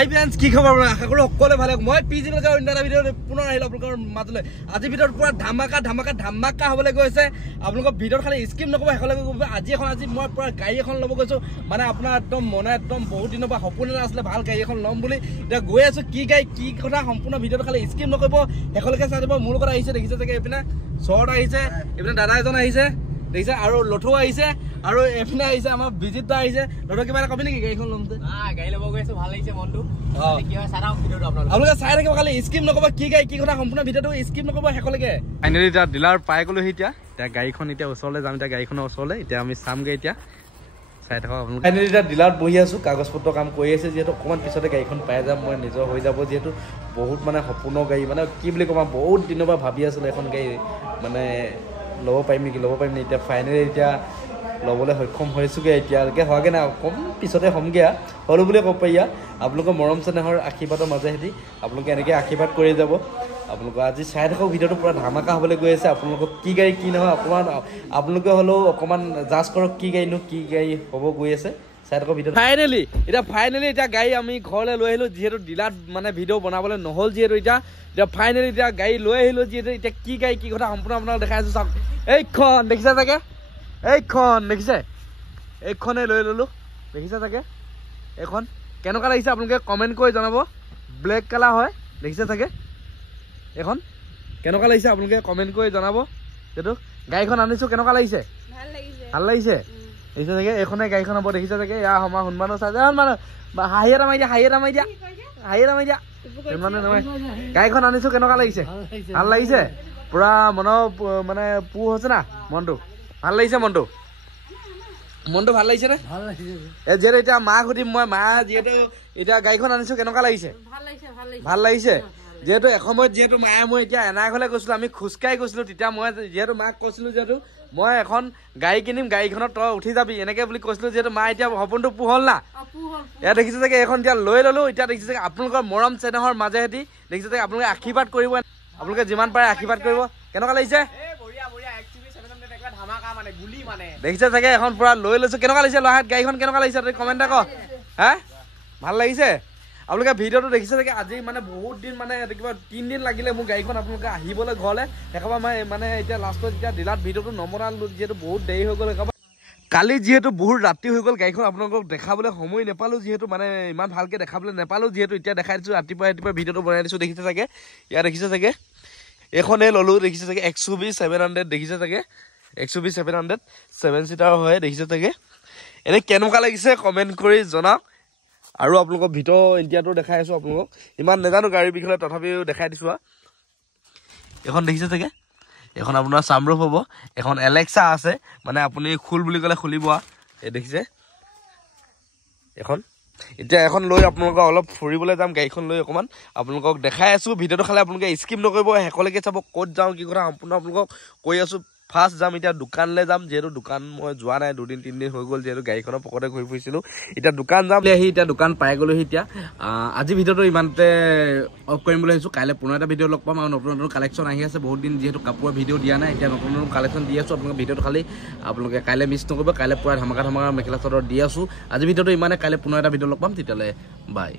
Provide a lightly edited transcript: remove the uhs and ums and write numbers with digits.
হাই friends কি খবৰ আশা কৰো সকলোৱে ভালে মই পিজিবল কাৰ ইন্ডিয়া ভিডিঅ পুনৰ আহিল আপোনালোকৰ মাজলৈ আজি ভিডিঅ'ত পুৰা ধামাকা হ'বলৈ গৈছে আপোনালোকৰ ভিডিঅ'ত খালি স্কিপ নকৰিব হেকলৈকে আজি মই পুৰা গাড়ী এখন ল'ব গৈছো মানে আপোনাৰ একদম মনে একদম বহুত দিনৰ পৰা সপোন এটা আছিলে ভাল গাড়ী এখন ল'ম বুলি এতিয়া গৈ আছো কি গাড়ী কি কথা সম্পূৰ্ণ ভিডিঅ'টো খালি স্কিপ নকৰিব হেকলৈকে চাই দিব মোৰ লগত আহিছে দেখিছে চাগে এইপিনে চৰ্ট আহিছে এইপিনে দাদা এজন আহিছে দেখিছে আৰু লঠু আহিছে আৰু এফিনে আহিছে আমাৰ বিজিত দা আহিছে লঠু কিবা এটা কবি নেকি গাড়ীখন ল'মতে গাড়ী ল'ব গৈছো ভাল লাগিছে মনটো কি হয় চাই থাকক ভিডিঅ'টো আপোনালোকে চাই থাকিব খালি স্কিপ নকৰিব কি গাড়ী কি কথা সম্পূৰ্ণ ভিডিঅ'টো স্কিপ নকৰিব হেকলৈকে ফাইনেলি এতিয়া ডিলাৰ পাই গ'লোহি এতিয়া গাড়ীখন এতিয়া ওচৰলৈ যাম এতিয়া গাড়ীখনৰ ওচৰলৈ এতিয়া আমি চামগৈ এতিয়া চাই থাকক আপোনালোকে ফাইনেলি এতিয়া ডিলাৰত বহি আছো কাগজ পত্ৰ কাম কৰি আছে যিহেতু অকণমান পিছতে গাড়ীখন পাই যাম মই নিজৰ হৈ যাব যিহেতু বহুত মানে সপোনৰ গাড়ী মানে কি বুলি ক'ম বহুত দিনৰ পৰা ভাবি আছিলোঁ এখন গাড়ী মানে ল'ব পাৰিম নেকি এতিয়া ফাইনেলি এতিয়া ল'বলৈ সক্ষম হৈছোগৈ এতিয়ালৈকে হোৱাগৈ নাই কম পিছতে হ'মগৈ হ'লো বুলিয়ে ক'ব পাৰি আপোনালোকৰ মৰম চেনেহৰ আশীৰ্বাদৰ মাজেদি আপোনালোকে এনেকৈ আশীৰ্বাদ কৰি যাব আপোনালোকে আজি চাই থাকক ভিডিঅ'টো পুৰা ধামাকা হ'বলৈ গৈ আছে আপোনালোকক কি গাড়ী কি নহয় অকণমান আপোনালোকে হ'লেও অকণমান জাজ কৰক কি গাড়ী হ'ব গৈ আছে চাই থাকক ভিডিঅ' ফাইনেলি এতিয়া গাড়ী আমি ঘৰলৈ লৈ আহিলোঁ যিহেতু ডিলাৰত মানে ভিডিঅ' বনাবলৈ নহ'ল যিহেতু এতিয়া ফাইনেলি এতিয়া গাড়ী লৈ আহিলোঁ যিহেতু এতিয়া কি গাড়ী কি কথা সম্পূৰ্ণ আপোনালোক দেখাই আছোঁ চাওক এইখন দেখিছে চাগে এইখনে লৈ ল'লোঁ দেখিছে চাগে এইখন কেনেকুৱা লাগিছে আপোনালোকে কমেণ্ট কৰি জনাব ব্লেক কালাৰ হয় দেখিছে চাগে এইখন কেনেকুৱা লাগিছে আপোনালোকে কমেণ্ট কৰি জনাব যিহেতু গাড়ীখন আনিছোঁ কেনেকুৱা লাগিছে ভাল লাগিছে দেখিছে চাগে এইখনে গাড়ীখন হ'ব দেখিছে চাগে ইয়াৰ আমাৰ হনুমানৰ চাই হাঁহি এটা মাৰি দিয়া গাড়ীখন আনিছোঁ কেনেকুৱা লাগিছে ভাল লাগিছে পুৰা মনৰ মানে পু হৈছে না মনটো ভাল লাগিছে মনটো ভাল লাগিছে নে যিহেতু এতিয়া মাক সুধিম মই মা যিহেতু এতিয়া গাড়ীখন আনিছো কেনেকুৱা লাগিছে ভাল লাগিছে যিহেতু এসময়ত যিহেতু মায়ে মই এতিয়া এনাই ঘৰলৈ গৈছিলো আমি খোজকাঢ়ি গৈছিলো তেতিয়া মই যিহেতু মাক কৈছিলো যিহেতু মই এখন গাড়ী কিনিম গাড়ীখনত তই উঠি যাবি এনেকে বুলি কৈছিলো যিহেতু মা এতিয়া সপোনটো পোহল না এয়া দেখিছে চাগে এইখন এতিয়া লৈ ল'লো এতিয়া দেখিছে চাগে আপোনালোকৰ মৰম চেনেহৰ মাজেদি দেখিছে চাগে আপোনালোকে আশীৰ্বাদ কৰিব আপোনালোকে যিমান পাৰে আশীৰ্বাদ কৰিব কেনেকুৱা লাগিছে দেখিছে চাগে এখন পুৰা লৈ লৈছো কেনেকুৱা লাগিছে লহাত গাড়ীখন কেনেকুৱা লাগিছে তই কমেণ্ট এটা ক হা ভাল লাগিছে আপোনালোকে ভিডিঅ'টো দেখিছে চাগে আজি মানে বহুত দিন মানে কিবা 3 দিন লাগিলে মোৰ গাড়ীখন আপোনালোকে আহিবলৈ ঘৰলৈ সেইকাৰণে মই মানে এতিয়া লাষ্টত এতিয়া ডিলাৰত ভিডিঅ'টো নবনালোঁ যিহেতু বহুত দেৰি হৈ গ'ল সেইকাৰণে কালি যিহেতু বহুত ৰাতি হৈ গ'ল গাড়ীখন আপোনালোকক দেখাবলৈ সময় নাপালোঁ যিহেতু মানে ইমান ভালকৈ দেখাবলৈ নাপালোঁ যিহেতু এতিয়া দেখাই দিছোঁ ৰাতিপুৱা ভিডিঅ'টো বনাই দিছোঁ দেখিছে চাগে ইয়াত দেখিছে চাগে এইখনেই ল'লোঁ দেখিছে চাগে XUV 700 দেখিছে চাগে XUV 700 7 চিটাৰ হয় দেখিছে চাগে এনে কেনেকুৱা লাগিছে কমেণ্ট কৰি জনাওক আৰু আপোনালোকক ভিডিঅ' এতিয়াতো দেখাই আছোঁ আপোনালোকক ইমান নাজানো গাড়ীৰ বিষয়ে তথাপিও দেখাই দিছোঁ এইখন দেখিছে চাগে এখন আপোনাৰ চামৰুফ হ'ব এখন এলেক্সা আছে মানে আপুনি খুল বুলি ক'লে খুলিব এই দেখিছে এতিয়া এখন লৈ আপোনালোকক অলপ ফুৰিবলৈ যাম গাড়ীখন লৈ অকণমান আপোনালোকক দেখাই আছোঁ ভিডিঅ'টো খালে আপোনালোকে স্কিপ নকৰিব শেষলৈকে চাব ক'ত যাওঁ কি কথা সম্পূৰ্ণ আপোনালোকক কৈ আছোঁ ফাৰ্ষ্ট যাম এতিয়া দোকানলৈ যাম যিহেতু দোকান মই যোৱা নাই 2 দিন 3 দিন হৈ গ'ল যিহেতু গাড়ীখনৰ পকতে ঘূৰি ফুৰিছিলোঁ এতিয়া দোকান যাম এতিয়া দোকান পাই গ'লোহি এতিয়া আজি ভিডিঅ'টো ইমানতে অফ কৰিম বুলি ভাবিছোঁ কাইলৈ পুনৰ এটা ভিডিঅ' লগ পাম আৰু নতুন কালেকশ্যন আহি আছে বহুত দিন যিহেতু কাপোৰৰ ভিডিঅ' দিয়া নাই এতিয়া নতুন কালেকশ্যন দি আছোঁ আপোনালোকে ভিডিঅ'টো খালি আপোনালোকে কাইলৈ মিছ নকৰিব কাইলৈ পুৰা ধামাকা মেখেলা চাদৰ দি আছোঁ আজি ভিডিঅ'টো ইমানে কাইলৈ পুনৰ এটা ভিডিঅ' লগ পাম তেতিয়ালৈ বাই